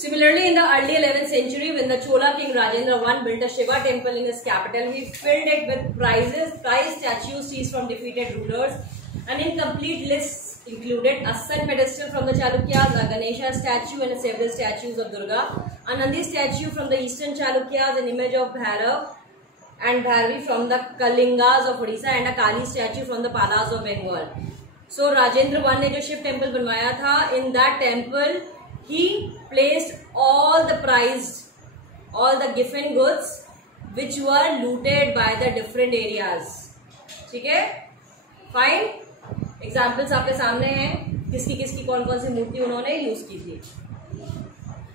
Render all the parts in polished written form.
Similarly, in the early 11th century, when the Chola king Rajendra I built a Shiva temple in his capital, he filled it with prize statues seized from defeated rulers. An incomplete list included a sun pedestal from the Chalukyas, a Ganesha statue, and several statues of Durga, a Nandi statue from the eastern Chalukyas, an image of Bhairav and Bhairavi from the Kalingas of Odisha, and a Kali statue from the Palas of Bengal. So Rajendra I ने जो Shiv temple बनवाया था, in that temple he placed all the prized, all the given goods which were looted by the different areas. ठीक है, fine. Examples आपके सामने हैं, किसकी किसकी कौन कौन सी मूर्ति उन्होंने यूज की थी.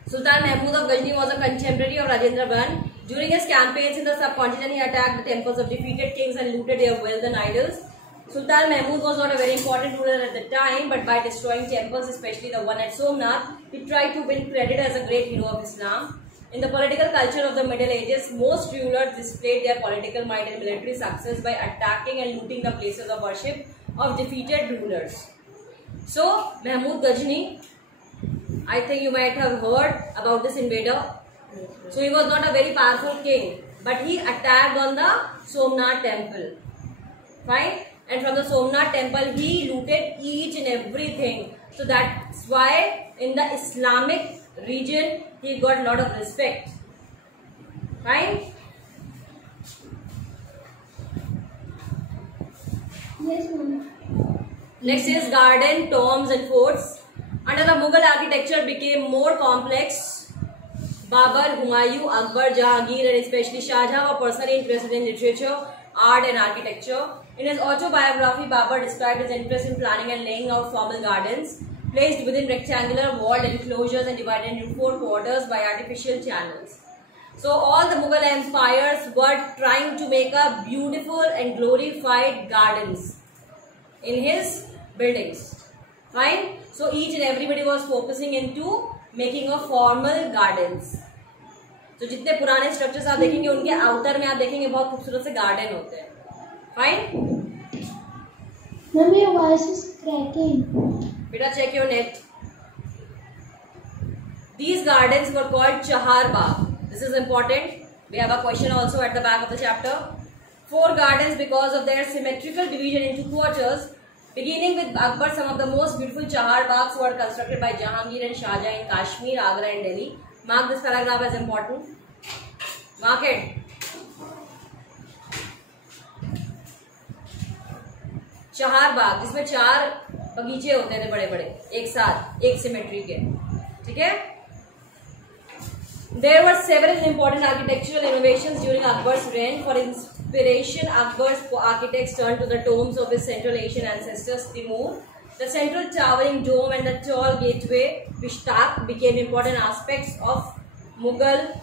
Sultan Mahmud of Ghazni was a contemporary of Rajendra I. During his campaigns in the subcontinent, he attacked the temples of defeated kings and looted their wealth and idols. Sultan Mahmud was not a very important ruler at the time, but by destroying temples, especially the one at Somnath, he tried to win credit as a great hero of Islam. In the political culture of the Middle Ages, most rulers displayed their political might and military success by attacking and looting the places of worship of defeated rulers. So, Mahmud Ghazni, I think you might have heard about this invader. So, he was not a very powerful king, but he attacked on the Somnath temple. Fine? And from the Somnath temple, he looted each and everything. So that's why in the Islamic region, he got a lot of respect. Fine? Yes, ma'am. Next is garden, tombs and forts. Under the Mughal architecture became more complex. Babur, Humayun, Akbar, Jahangir and especially Shah Jahan were personally interested in literature, art and architecture. In his autobiography, Babur described his interest in planning and laying out formal gardens, placed within rectangular walled enclosures and divided into 4 quarters by artificial channels. So all the Mughal empires were trying to make a beautiful and glorified gardens in his buildings. Fine? So each and everybody was focusing into making a formal gardens. तो जितने पुराने structures आप देखेंगे उनके outer में आप देखेंगे बहुत खूबसूरत से गार्डन होते हैं. Fine. Ma'am, your voice is cracking. बेटा check your net. These gardens were called Chahar Bagh. This is important. We have a question also at the back of the chapter. 4 gardens because of their symmetrical division into quarters. Beginning with Akbar, some of the most beautiful Chahar Baghs were constructed by Jahangir and Shah Jahan in Kashmir, Agra and Delhi. Mark this paragraph as important. Mark it. Chahar Bagh, जिसमें 4 बगीचे होते थे बड़े बड़े एक साथ एक symmetry के. ठीक है. There were several important architectural innovations during Akbar's reign. For inspiration, Akbar's architects turned to the tombs of his Central Asian ancestors Timur. The central towering dome and the tall gateway, Pishtaq, became important aspects of Mughal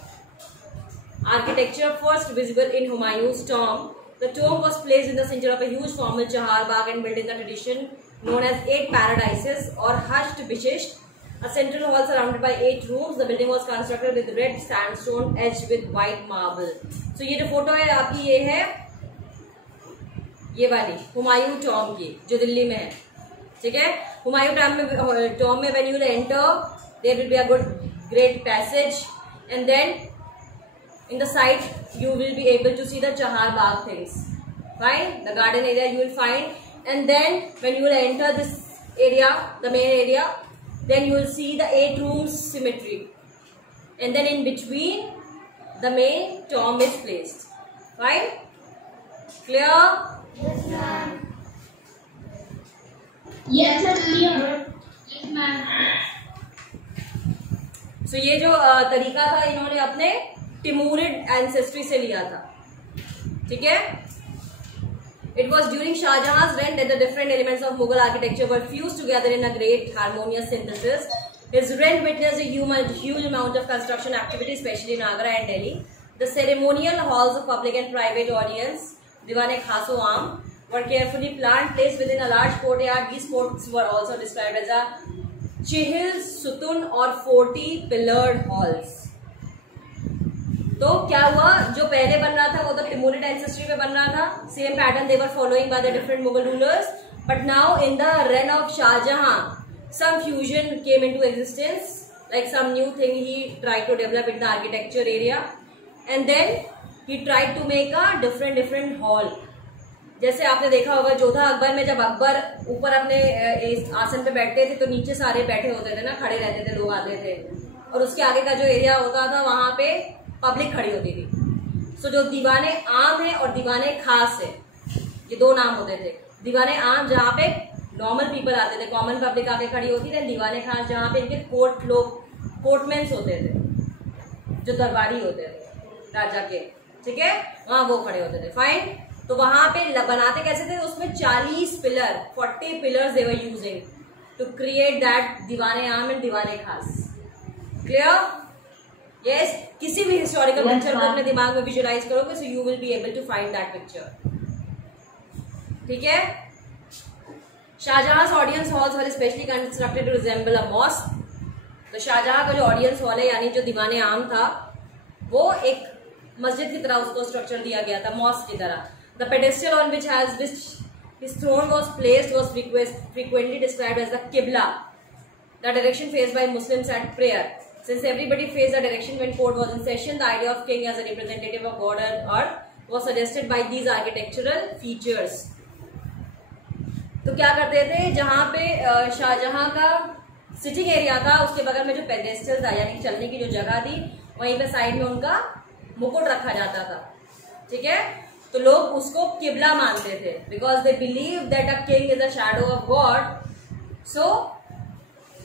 architecture, first visible in Humayun's tomb. The tomb was placed in the center of a huge formal Chahar Bagh and built in the tradition known as 8 paradises or hushed bishish. A central hall surrounded by 8 rooms. The building was constructed with red sandstone edged with white marble. So ये जो photo है आपकी ये है ये वाली Humayun Tom की जो दिल्ली में है. ठीक है. हुमायूं टॉम में when you will enter there will be a great passage and then in the side you will be able to see the Chahar Bagh things. Fine. The garden area you will find and then when you will enter this area, the main area, then you will see the 8 rooms symmetry and then in between the main tomb is placed. Fine? Clear? Yes, ma'am. Yes, sir, clear. Yes, ma'am. So ये जो तरीका था इन्होंने अपने टिमूरिड ancestry से लिया था. ठीक है. It was during Shah Jahan's reign that the different elements of Mughal architecture were fused together in a great harmonious synthesis. His reign witnessed a huge amount of construction activity, especially in Agra and Delhi. The ceremonial halls of public and private audience, Diwan-e-Khas-o-Am, were carefully planned, placed within a large courtyard. These courts were also described as a Chihil, Sutun or 40 pillared halls. तो क्या हुआ जो पहले बन रहा था वो तो टिमूरिड एंसेस्ट्री में बन रहा था. Same pattern they were following by the different Mughal rulers. But now in the reign of Shah Jahan some fusion came into existence like some new thing he tried to develop in the architecture area, and then he tried to make a different hall. जैसे आपने देखा होगा जोधा अकबर में, जब अकबर ऊपर अपने आसन पे बैठते थे तो नीचे सारे बैठे होते थे ना, खड़े रहते थे, लोग आते थे, और उसके आगे का जो एरिया होता था वहां पे पब्लिक खड़ी होती थी। सो जो दीवाने आम है और दीवाने खास है, ये दो नाम होते थे। दीवाने आम जहाँ पे नॉर्मल पीपल आते थे, कॉमन पब्लिक आके खड़ी होती थी, दीवाने खास जहाँ पे इनके कोर्टमैन्स होते थे, जो दरबारी होते थे राजा के, ठीक है, वहां वो खड़े होते थे। फाइन। तो वहां पे बनाते कैसे थे, उसमें 40 pillar 40 pillars they were using to create that Diwane Aam and Diwane Khas. Clear? Yes. किसी भी हिस्टोरिकल पिक्चर को अपने दिमाग में विजुअलाइज करोगे so you will be able to find that picture, ठीक है। Shah Jahan audience halls were specially constructed to resemble a mosque. तो शाहजहां का जो ऑडियंस हॉल है, यानी जो दीवाने आम था, वो एक मस्जिद की तरह उसको स्ट्रक्चर दिया गया था, मॉस्क की तरह। The pedestal on which his throne was placed was frequently described as the Qibla, the direction faced by Muslims at prayer. Since everybody faced the direction when court was in session, the idea of king as a representative of God and earth was suggested by these architectural features. तो क्या करते थे, जहां पे शाहजहां का sitting area था, उसके बगल में जो पेडेस्टल था, यानी चलने की जो जगह थी, वहीं पे साइड में उनका मुकुट रखा जाता था, ठीक है। तो लोग उसको किबला मानते थे, because they believe that a king is a shadow of God. So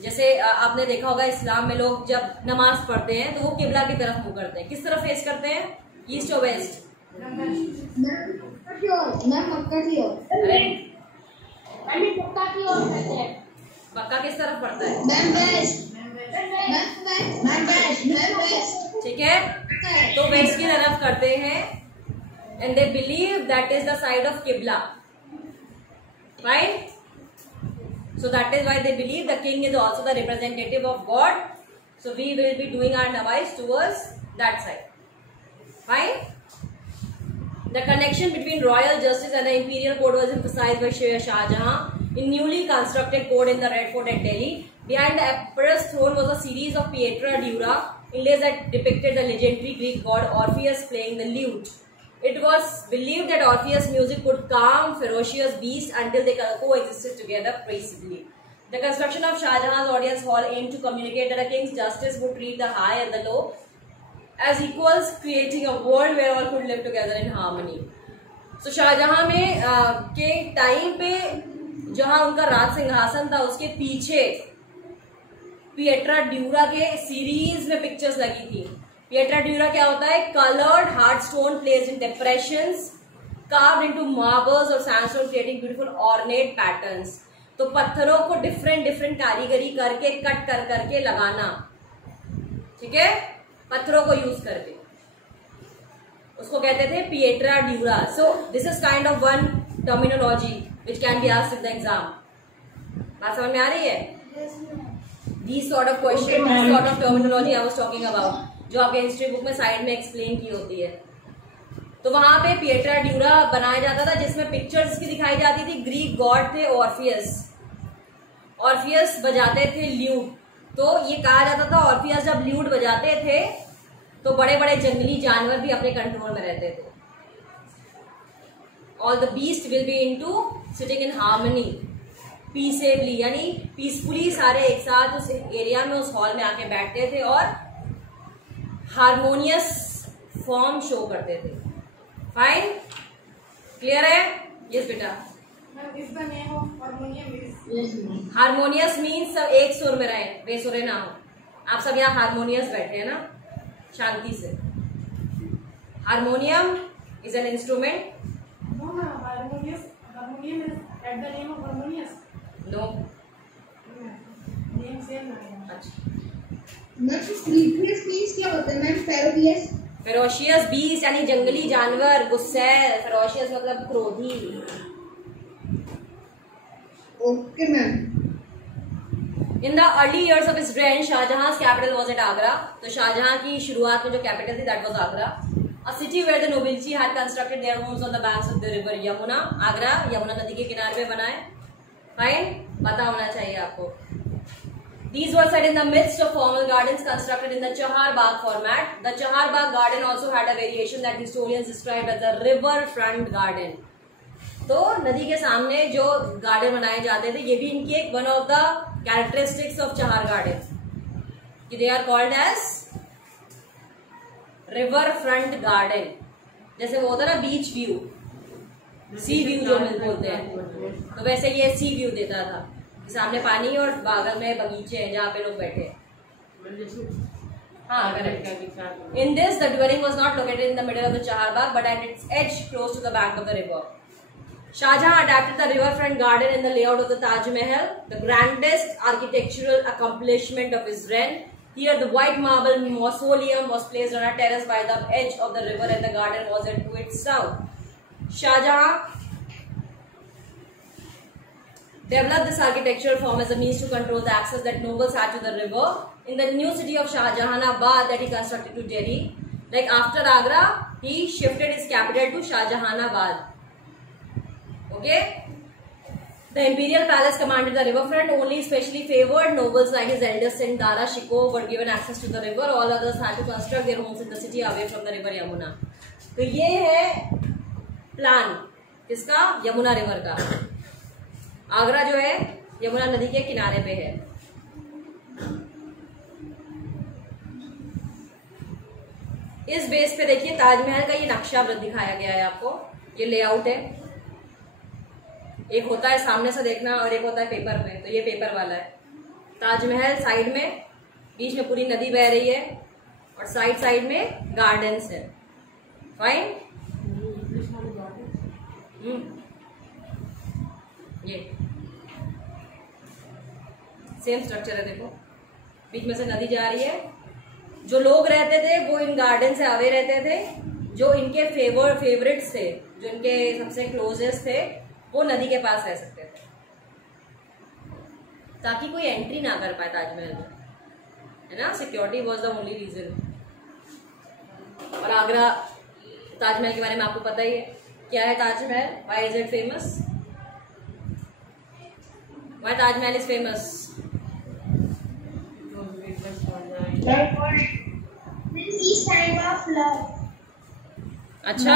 जैसे आपने देखा होगा इस्लाम में लोग जब नमाज पढ़ते हैं तो वो किबला की तरफ मुंह करते हैं। किस तरफ फेस करते हैं, ईस्ट और वेस्ट? मक्का किस तरफ पड़ता है? ठीक है, तो वेस्ट की तरफ करते हैं, and they believe that is the side of Qibla, right? So that is why they believe the king is also the representative of God. So we will be doing our namaz towards that side. Fine. The connection between royal justice and the imperial court was emphasized by Shah Jahan in newly constructed court in the Red Fort at Delhi. Behind the emperor's throne was a series of pietra dura inlays that depicted the legendary Greek god Orpheus playing the lute. It was believed that Orpheus' music could calm ferocious beasts until they coexisted together peaceably. The construction of Shah Jahan's audience hall aimed to communicate that a king's justice would treat the high and the low as equals, creating a world where all could live together in harmony. So Shahjahan में के time पे जहां उनका राज सिंहासन था, उसके पीछे pietra dura के सीरीज में पिक्चर्स लगी थी। पिएट्रा ड्यूरा क्या होता है? Coloured hard stone placed in depressions, carved into marbles और sandstone, creating beautiful ornate patterns. तो पत्थरों को डिफरेंट कारीगरी करके कट कर करके लगाना, ठीक है, पत्थरों को यूज करके, उसको कहते थे Pietra dura. So this is kind of one terminology which can be asked in the exam. बात समझ में आ रही है? These sort of question, this sort of terminology I was talking about, जो आपके हिस्ट्री बुक में साइड में explain की होती है। तो वहां पे पिएट्रा ड्यूरा बनाया जाता था, जिसमें पिक्चर्स इसकी दिखाई जाती थी। ग्रीक गॉड थे ऑर्फियस, ऑर्फियस बजाते थे ल्यूट। तो ये कहा जाता था ऑर्फियस जब ल्यूट बजाते थे तो बड़े बड़े जंगली जानवर भी अपने कंट्रोल में रहते थे। All the beast will be into sitting in harmony peaceably, यानी पीसफुली सारे एक साथ उस एरिया में, उस हॉल में आके बैठते थे और हारमोनियस फॉर्म शो करते थे। फाइन, क्लियर है? यस बेटा। हारमोनियस मीन्स सब एक सुर में रहे, बेसुरे ना हो। आप सब यहाँ हारमोनियस बैठे हैं ना, शांति से। Harmonium is an instrument. No, क्या होता है मैम? फेरोशियस बीस्ट यानी जंगली जानवर, गुस्सैल। फेरोशियस मतलब क्रोधी। Okay ma'am. In the early years of his reign, Shahjahan's capital was at Agra. तो शाहजहां की शुरुआत में जो कैपिटल थी that was Agra. A city where the nobility had constructed their homes on the banks of the river Yamuna. Agra Yamuna नदी के किनारे पे बना है। फाइन, पता होना चाहिए आपको। These were set in the midst of formal gardens constructed in the Chahar Bagh format. The Chahar Bagh garden also had a variation that historians described as a riverfront garden. तो नदी के सामने जो garden बनाए जाते थे ये भी इनकी एक one of the characteristics of चहार गार्डन कि they are called as river front garden. जैसे वो होता है ना बीच व्यू, सी व्यू जो बोलते हैं, तो वैसे ये सी व्यू देता था. सामने पानी और बागल में बगीचे हैं जहाँ पे लोग बैठे. हाँ, correct. In this, the dwelling was not located in the middle of the Chahar Bagh, but at its edge, close to the bank of the river. Shah Jahan adapted the riverfront garden in the layout of the Taj Mahal, the grandest architectural accomplishment of his reign. Here, the white marble mausoleum was placed on a terrace by the edge of the river, and the garden was to its south. Shah Jahan developed this architectural form as a means to control the access that nobles had to the river. In the new city of Shah Jahanabad that he constructed to Delhi, like after Agra, he shifted his capital to Shah Jahanabad. Okay? The imperial palace commanded the riverfront. Only specially favored nobles like his eldest son Dara Shikoh were given access to the river. All others had to construct their homes in the city away from the river Yamuna. तो ये है plan किसका? Yamuna river का. आगरा जो है यमुना नदी के किनारे पे है. इस बेस पे देखिए ताजमहल का ये नक्शा दिखाया गया है आपको. ये लेआउट है. एक होता है सामने से देखना और एक होता है पेपर में. तो ये पेपर वाला है. ताजमहल साइड में, बीच में पूरी नदी बह रही है और साइड साइड में गार्डन्स है. फाइन. ये सेम स्ट्रक्चर है. देखो बीच में से नदी जा रही है. जो लोग रहते थे वो इन गार्डन से आवे रहते थे. जो इनके फेवरेट्स थे, जो इनके सबसे क्लोजेस्ट थे, वो नदी के पास रह सकते थे ताकि कोई एंट्री ना कर पाए ताजमहल में, है ना. Security was the only reason. और आगरा ताजमहल के बारे में आपको पता ही है. क्या है Taj Mahal? Why is it famous? Why Taj Mahal is famous? This kind of love. अच्छा,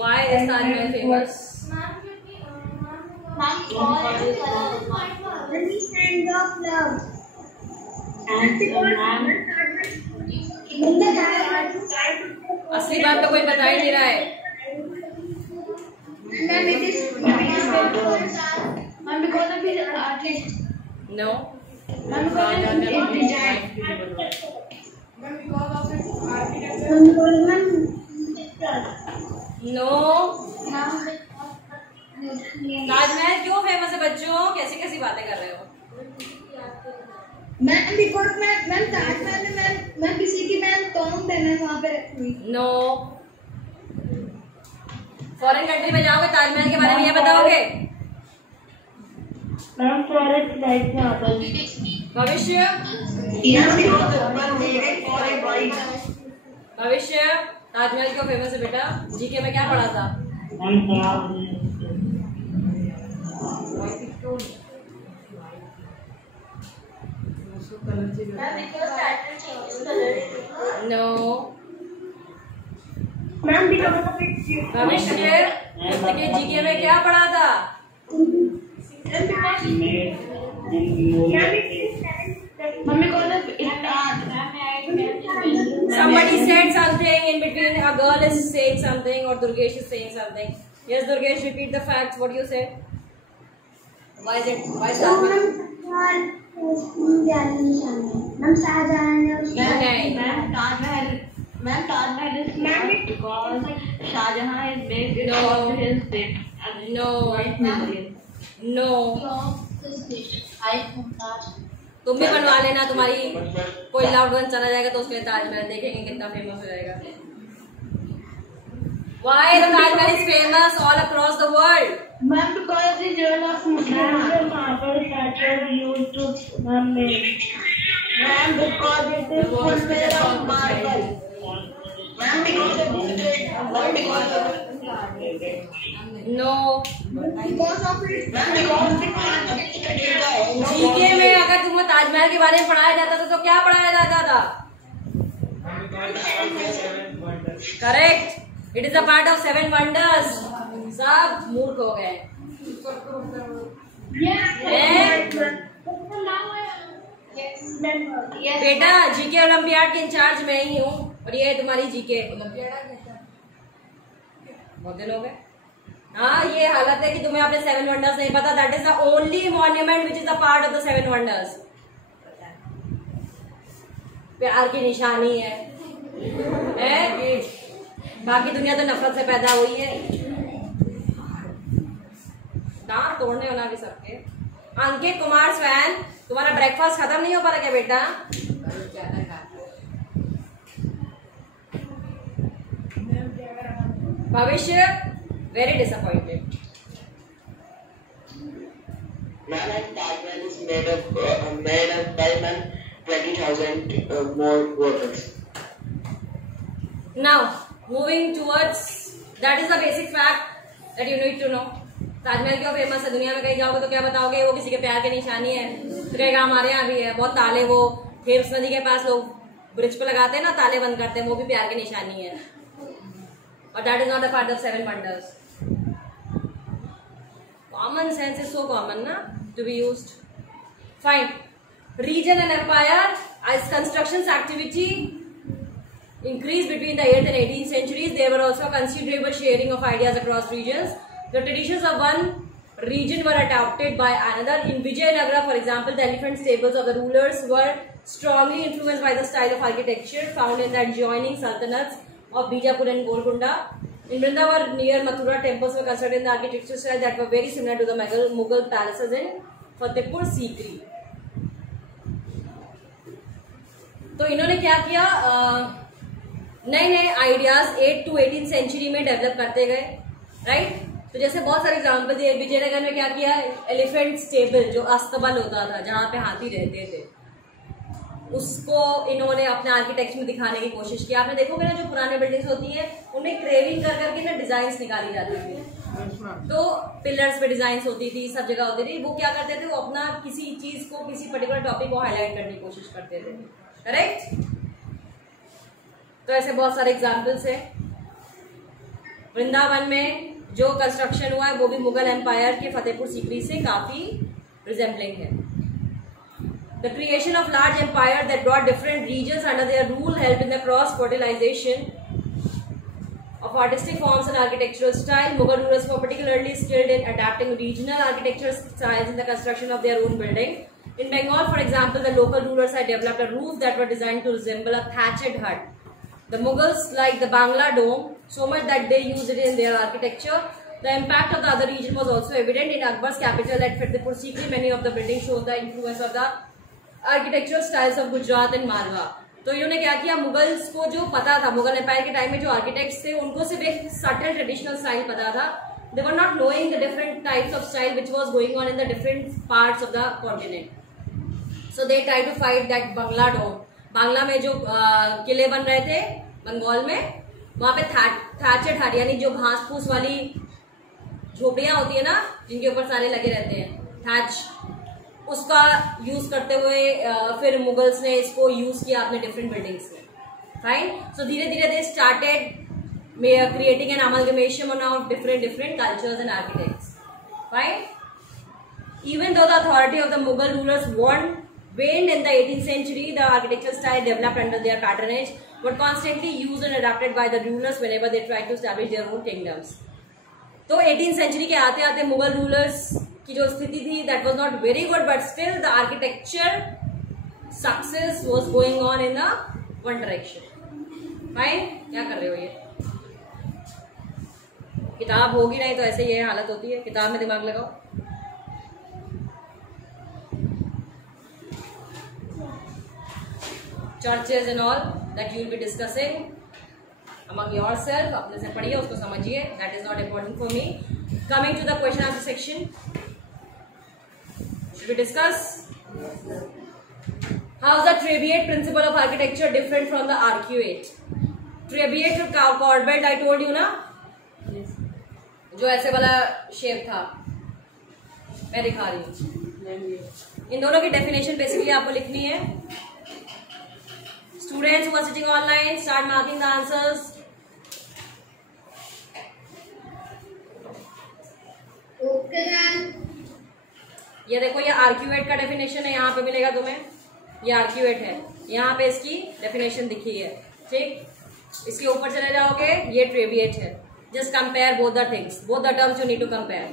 why is Tajmahal famous? This kind of love. असली बात तो कोई बता ही नहीं रहा है. Because of his artist. No. Because of his No. Taj Mahal क्यों फेमस है बच्चों? कैसी कैसी बातें कर रहे हो? मैम बिकॉज मैम ताजमहल में मैम किसी की मैम टॉम देना वहाँ पे रखी. नो. फॉरेन कंट्री में जाओगे ताजमहल के बारे में ये बताओगे? मैम फॉरेस्ट लाइफ में आता है. भविष्य भविष्य ताजमहल क्यों फेमस है बेटा? जीके में क्या पढ़ा था? नो. भविष्य जीके में क्या पढ़ा था? Somebody said something in between. A girl is saying something or Durgesh is saying something. Yes, Durgesh, repeat the facts. What you said? Why is it? Why is that? Ma'am, Tajmahal is because Shah Jahan is based on his death. No. तुम भी बनवा लेना. तुम्हारी कोई loud one चला जाएगा तो उसके ताजमहल देखेंगे कितना फेमस हो जाएगा. Why the Taj Mahal is famous all across the world? Ma'am, because the jewel of marble statues used to make. Ma'am, because it is full made of marble. Ma'am, because of No. because of it. Ma'am, because the GK में अगर तुम्हें ताजमहल के बारे में पढ़ाया जाता था तो क्या पढ़ाया जाता था? Correct, it is a part of 7 wonders. सब मूर्ख हो गए। बेटा जीके ओलंपियाड के इंचार्ज मैं ही हूँ और ये है तुम्हारी जीके ओलंपियाड। बहुत दिन हो गए। हाँ, ये हालत है कि तुम्हें अपने 7 वंडर्स नहीं पता। That is the only monument which is a part of the 7 wonders. प्यार की निशानी है? बाकी दुनिया तो नफरत से पैदा हुई है। दांत तोड़ने वाला भी सबके। अंकित कुमार स्वैन, तुम्हारा ब्रेकफास्ट खत्म नहीं हो पा रहा क्या बेटा? भविष्य very disappointed. Ma'am, Taj Mahal is made up by 20,000 more voters. Now, moving towards, that is the basic fact that you need to know. Taj Mahal क्यों फेमस है? दुनिया में कहीं जाओगे तो क्या बताओगे? वो किसी के प्यार की निशानी है। तो कहेगा हमारे यहाँ भी है। बहुत ताले वो थेम्स नदी के पास लोग ब्रिज पे लगाते हैं ना, ताले बंद करते हैं, वो भी प्यार की निशानी है। और that is not a part of 7 wonders. Common sense is so common, na, to be used. Fine. Region and empire as constructions activity increased between the 8th and 18th centuries. There were also considerable sharing of ideas across regions. The traditions of one region were adopted by another. In Vijayanagara, for example, the elephant stables of the rulers were strongly influenced by the style of architecture found in the adjoining sultanates of Bijapur and Golconda. In Vrindavan, near Mathura, temples were constructed in the architecture style that were very similar to the Mughal palaces in Fatehpur Sikri. तो इन्होंने क्या किया? नए नए ideas 8 to 18 century में develop करते गए, right? तो जैसे बहुत सारे एग्जाम्पल दिए। विजयनगर में क्या किया? एलिफेंट स्टेबल, जो अस्तबल होता था जहां पे हाथी रहते थे, उसको इन्होंने अपने आर्किटेक्चर में दिखाने की कोशिश की। आपने देखोगे ना, जो पुराने बिल्डिंग्स होती है उनमें क्रेविंग कर करके ना डिजाइन्स निकाली जाती थी। तो पिलर्स पे डिजाइन्स होती थी, सब जगह होती थी। वो क्या करते थे? वो अपना किसी चीज को, किसी पर्टिकुलर टॉपिक को हाईलाइट करने की कोशिश करते थे, करेक्ट? तो ऐसे बहुत सारे एग्जाम्पल्स है। वृंदावन में जो कंस्ट्रक्शन हुआ है वो भी मुगल एम्पायर के फतेहपुर सीकरी से काफी रिजेंबलिंग है। The creation of large empires that brought different regions under their rule helped in the cross-fertilization of artistic forms and architectural style. Mughal rulers were particularly skilled in adapting regional architectural styles in the construction of their own building. In Bengal, for example, the local rulers had developed a roof that were designed to resemble a thatched hut. The Mughals liked the Bangla dome so much that they used it in their architecture. The impact of the other region was also evident. In Akbar's capital at Fatehpur Sikri, many of the buildings show the influence of the architectural styles of Gujarat and Marwa. तो इन्होंने क्या किया? Mughals को जो पता था, Mughal empire के time में जो आर्किटेक्ट्स थे उनको सिर्फ एक सटल ट्रेडिशनल स्टाइल पता था। They were not knowing the different types of style which was going on in the different parts of the continent. So they try to fight that Bangla dome. Bangla में जो किले बन रहे थे बंगाल में, वहां पे थैचड हट यानी जो घास फूस वाली झोपड़ियां होती है ना, जिनके ऊपर सारे लगे रहते हैं, थैच, उसका यूज करते हुए फिर मुगल्स ने इसको यूज किया अपने डिफरेंट बिल्डिंग्स में। फाइन। सो धीरे धीरे they started creating an amalgamation of different cultures and architects. Fine. Even though the authority of the Mughal rulers waned in the 18th century, the architectural style developed under their patronage were constantly used and adapted by the rulers whenever they tried to establish their own kingdoms. तो 18th century के आते आते Mughal rulers की जो स्थिति थी, that was not very good, but still the architecture success was going on in the one direction. Fine? क्या कर रहे हो? ये किताब होगी नहीं तो ऐसे ये हालत होती है। किताब में दिमाग लगाओ। Churches and all that you will be discussing among yourself, अपने से पढ़िए, उसको समझिए। That is not important for me. Coming to the question answer section, should we discuss? How is the Trebiat principle of architecture different from the arcuate? Trebiat to Corbett, I told you ना, जो ऐसे वाला shape था, मैं दिखा रही हूँ। इन दोनों की डेफिनेशन बेसिकली आपको लिखनी है। Students who are sitting online start marking the answers. Okay ma'am. ये देखो, ये आर्क्यूएट का डेफिनेशन है, यहाँ पे मिलेगा तुम्हें। ये आर्क्यूएट है, यहाँ पे इसकी डेफिनेशन दिखी है, ठीक। इसके ऊपर चले जाओगे, ये ट्रेविएट है। Just compare both the things, both the terms you need to compare.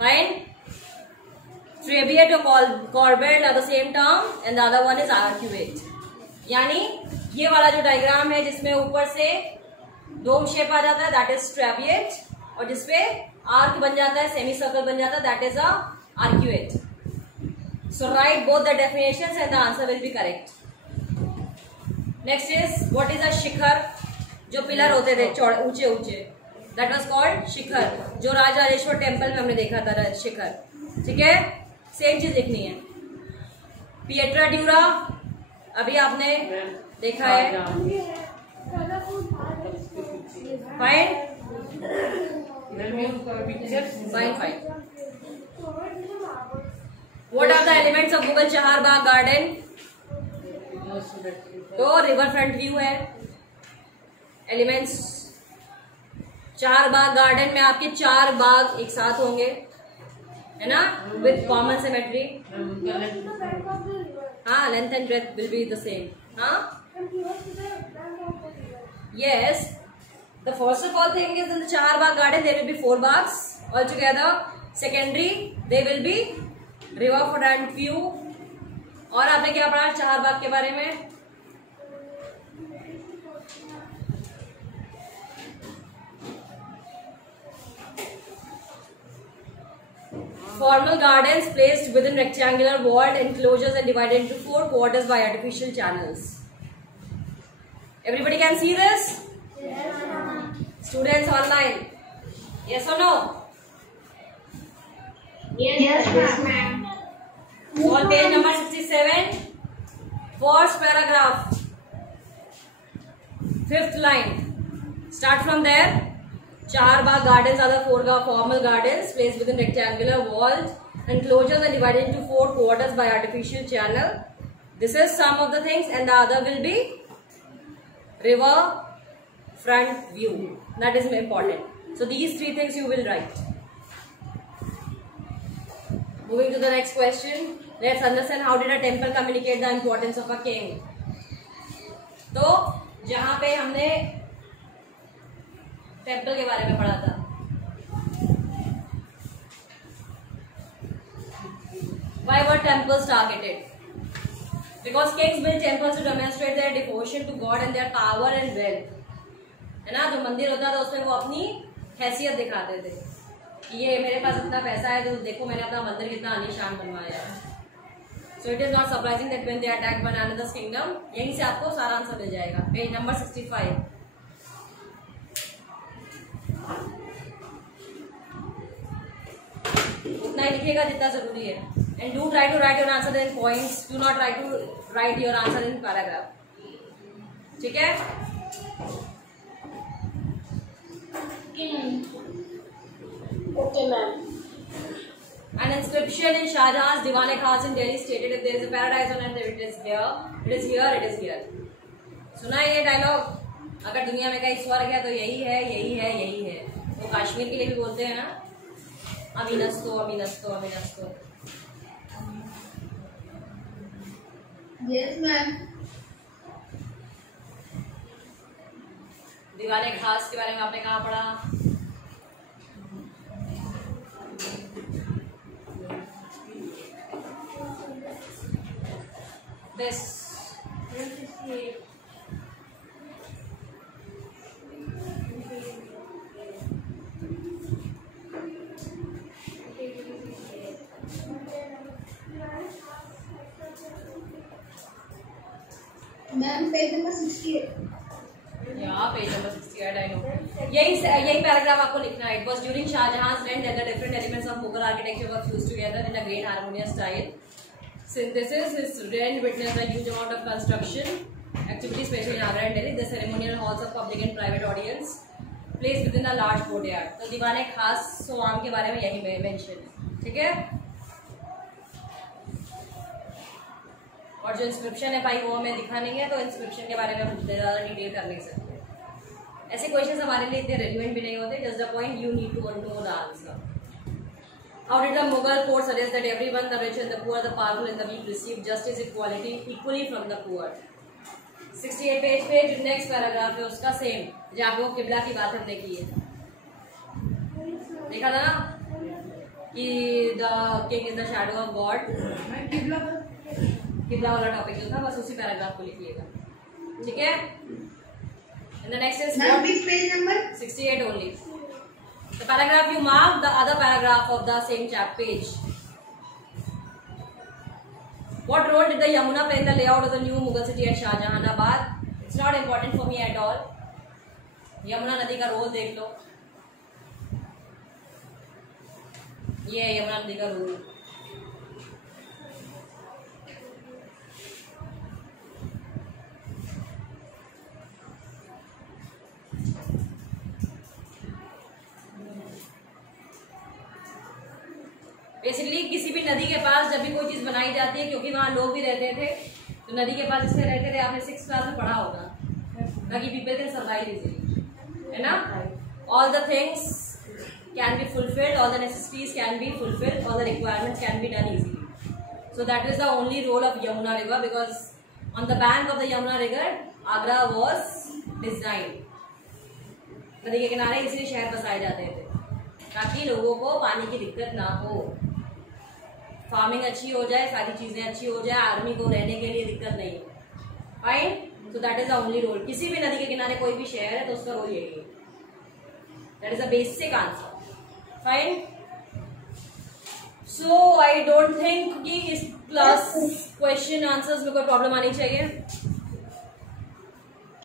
Fine. Trabeate और corbel are the same term and the other one is arcuate. यानी ये वाला जो डायग्राम है जिसमें ऊपर से डोम शेप आ जाता है, दैट इज ट्रेविएट, और जिसपे आर्क बन जाता है, सेमी सर्कल बन जाता है, that is a arcuate. So write both the definitions and the answer will be correct. Next is what is a शिखर? जो पिलर होते थे ऊंचे ऊंचे, that was called शिखर, जो राजराजेश्वर टेम्पल में हमने देखा था शिखर, ठीक है। सेम चीज लिखनी है। पिएट्रा ड्यूरा अभी आपने देखा है। Fine fine fine. What are the elements of Mughal Chahar Bagh garden? तो रिवर फ्रंट व्यू है। एलिमेंट्स चार बाग गार्डन में आपके 4 बाग एक साथ होंगे, है ना, विथ कॉमन सिमेट्री। हाँ, length and breadth will be the same. हाँ, yes. The first of all thing is in the 4 Bagh garden there will be 4 bags altogether. Secondary they will be river front view। और आपने क्या पढ़ा 4 बाग के बारे में? Formal gardens placed within rectangular walled enclosures and divided into 4 quarters by artificial channels. Everybody can see this? Students online, yes or no? Yes ma'am. On page number 67, first paragraph, 5th line. Start from there. 4 Bagh gardens are the 4 formal gardens placed within rectangular walled enclosures and divided into 4 quarters by artificial channel. This is some of the things, and the other will be river front view. That is important. So these 3 things you will write. Moving to the next question. Let's understand how did a temple communicate the importance of a king. तो जहां पे हमने temple के बारे में पढ़ा था, why were temples targeted? Because kings built temples to demonstrate their devotion to God and their power and wealth. है ना, जो मंदिर होता था उसमें वो अपनी हैसियत दिखाते थे कि ये मेरे पास इतना पैसा है, तो देखो मैंने अपना मंदिर कितना आलीशान बनवाया है। So it is not surprising that when they attacked one another's kingdom, यहीं से आपको सारा आंसर मिल जाएगा। Page number 65। उतना ही लिखिएगा जितना जरूरी है। And do try to write your answer in points. Do not try to write your answer in paragraph. ठीक है? Okay ma'am. An inscription in Shah Jahan's Diwan-e-Khas in Delhi stated, if there is a paradise on earth, it is here, it is here, it is here. सुना है ये dialogue? अगर दुनिया में कहीं स्वर्ग है तो यही है, यही है, यही है। वो कश्मीर के लिए भी बोलते हैं ना, अमीनस्तो अमीनस्तो अमीनस्तो। Yes ma'am. दीवान-ए-खास के बारे में आपने कहाँ पढ़ा? This. Ma'am, page number 68. Yeah, page number 68, I know. यही पैराग्राफ आपको लिखना है। It was during Shah Jahan's reign that the different elements of Mughal architecture were fused together in a great harmonious style. Synthesis, his reign witnessed a huge amount of construction activity, especially in Agra and Delhi. The ceremonial halls of public and private audience placed within a large courtyard. तो दीवान-ए-खास सोआम के बारे में यही mention है, ठीक है? और जो इंस्क्रिप्शन है भाई वो हमें दिखा नहीं है, तो इंस्क्रिप्शन के बारे में हम ज़्यादा डिटेल कर नहीं सकते। ऐसे क्वेश्चंस हमारे लिए इतने रेलिवेंट भी नहीं होते। Just the point, you need to know the answer. How did the Mughal court suggest that everyone, the rich and the poor, the powerful and the weak, receive justice equally from the poor? 68 page पे जो next paragraph है उसका same, जहाँ पे वो किबला की बात हमने की है, देखा था ना कि the king is the shadow of God. किबला वाला टॉपिक जो था बस उसी पैराग्राफ को लिखिएगा, ठीक है। And the next is page number 68 only. The paragraph you mark, the other paragraph of the same page. What role did the Yamuna play in the layout of the new Mughal city at Shahjahanabad? It's not important for me at all. Yamuna नदी का role देख लो, ये है यमुना नदी का role. Basically किसी भी नदी के पास जब भी कोई चीज बनाई जाती है, क्योंकि वहां लोग भी रहते थे, तो नदी के पास इसलिए रहते थे, आपने 6th क्लास में पढ़ा होगा, ताकि पीपल कैन सर्वाइव इजीली, है ना। All the things can be fulfilled, all the necessities can be fulfilled, all the requirements can be done easily. So that is the only role of Yamuna river, because on the bank of the Yamuna river Agra was designed. नदी के किनारे इसलिए शहर बसाए जाते थे ताकि लोगों को पानी की दिक्कत ना हो, फार्मिंग अच्छी हो जाए, सारी चीजें अच्छी हो जाए, आर्मी को रहने के लिए दिक्कत नहीं हो। Fine, so that is the only role. किसी भी नदी के किनारे कोई भी शहर है तो उसका रोल यही है। That is the basic answer. Fine, so I don't think कि इस क्लास क्वेश्चन आंसर्स में कोई प्रॉब्लम आनी चाहिए।